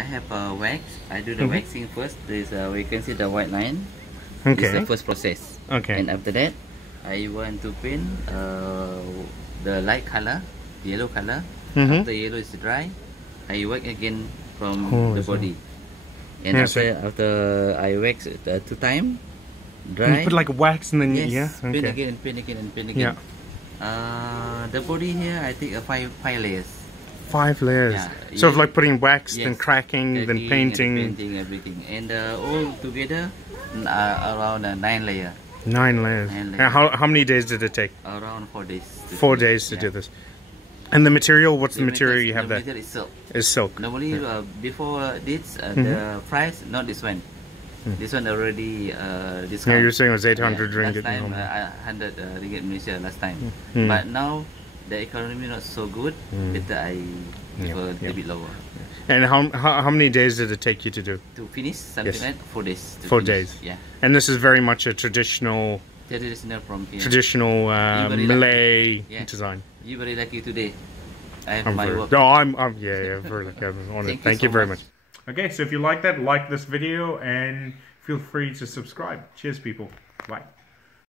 I have a wax. I do the waxing first. This we can see the white line. Okay. This is the first process. Okay. And after that, I want to paint the light color, yellow color. After yellow is dry, I wax again from the body. And after I wax it 2 times, dry. And you put like wax and then paint again and paint again and paint again. The body here I think 5 layers. 5 layers. Yeah. Sort of like putting wax, then cracking, then painting. Painting everything, and all together around 9 layers. 9 layers. 9 layers. How many days did it take? Around 4 days. 4 days to do this. And the material, what's the material you have there? The material is silk. Is silk. Normally, before this, the price, not this one. This one already discount. Yeah, you're saying it was 800 ringgit. Last time, 100 ringgit Malaysia last time. But now, the economy not so good. Better I give a little bit lower. And how many days did it take you to do? To finish something like 4 days. 4 days. Yeah. And this is very much a traditional from here. Traditional Malay design. You very lucky today. I have my work. No, I'm very lucky. I'm on it. Thank you very much. Okay, so if you like that, like this video and feel free to subscribe. Cheers, people. Bye.